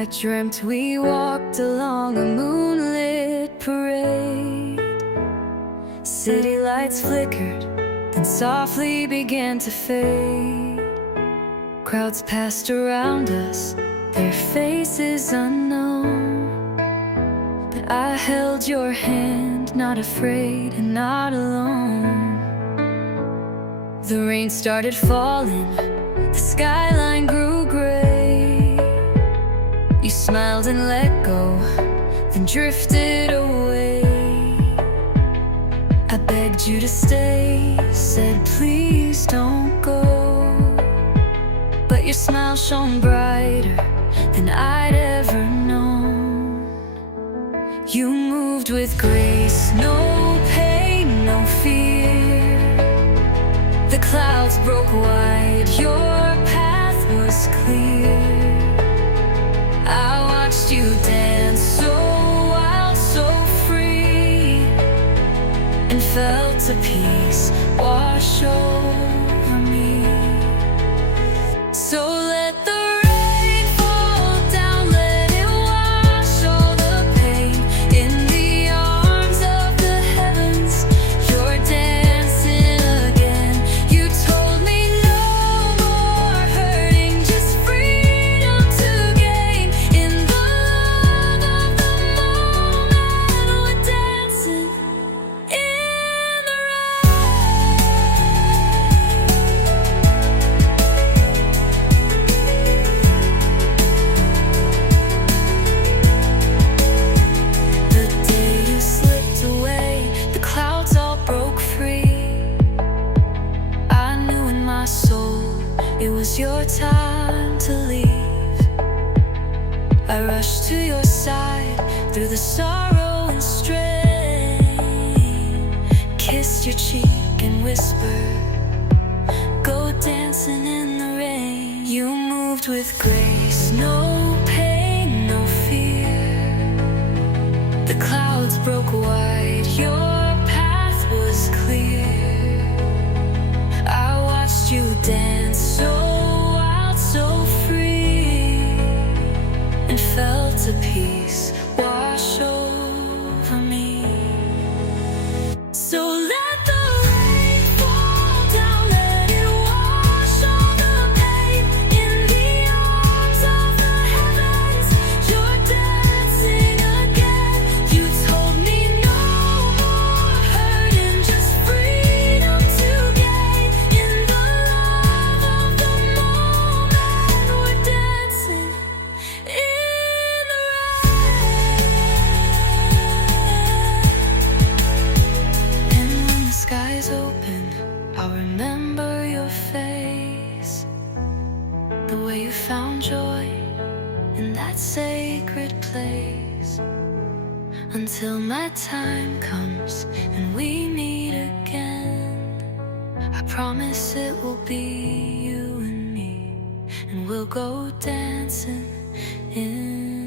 I dreamt we walked along a moonlit parade. City lights flickered, then softly began to fade. Crowds passed around us, their faces unknown. But I held your hand, not afraid and not alone. The rain started falling, the skyline grew gray. You smiled and let go, then drifted away. I begged you to stay, said please don't go. But your smile shone brighter than I'd ever known. You moved with grace, no pain, no fear. The clouds broke wide, your path was clear. I watched you dance so wild, so free, and felt a peace wash over me. So let the rain fall down, let it wash all the pain. In the arms of the heavens, you're dancing again. You told me no more hurting, just freedom to gain. In the love of the moment, we're dancing in the rain. The day you slipped away, the clouds all broke free. I knew in my soul it was your time to leave. I rushed to your side through the sorrow and strain, kissed your cheek and whispered, go dancing in the rain. You moved with grace, no pain, no fear. The clouds broke wide, your path was clear. I watched you dance so wild, so free, and felt a peace wash over me. So let the rain fall down, let it wash all the pain. In the arms of the heavens, you're dancing again. You told me no more hurting, just freedom to gain. In the love of the moment, we're dancing in the rain. And when the skies open, I'll remember your face, the way you found joy in that sacred place. Until my time comes and we meet again, I promise it will be you and me, and we'll go dancing in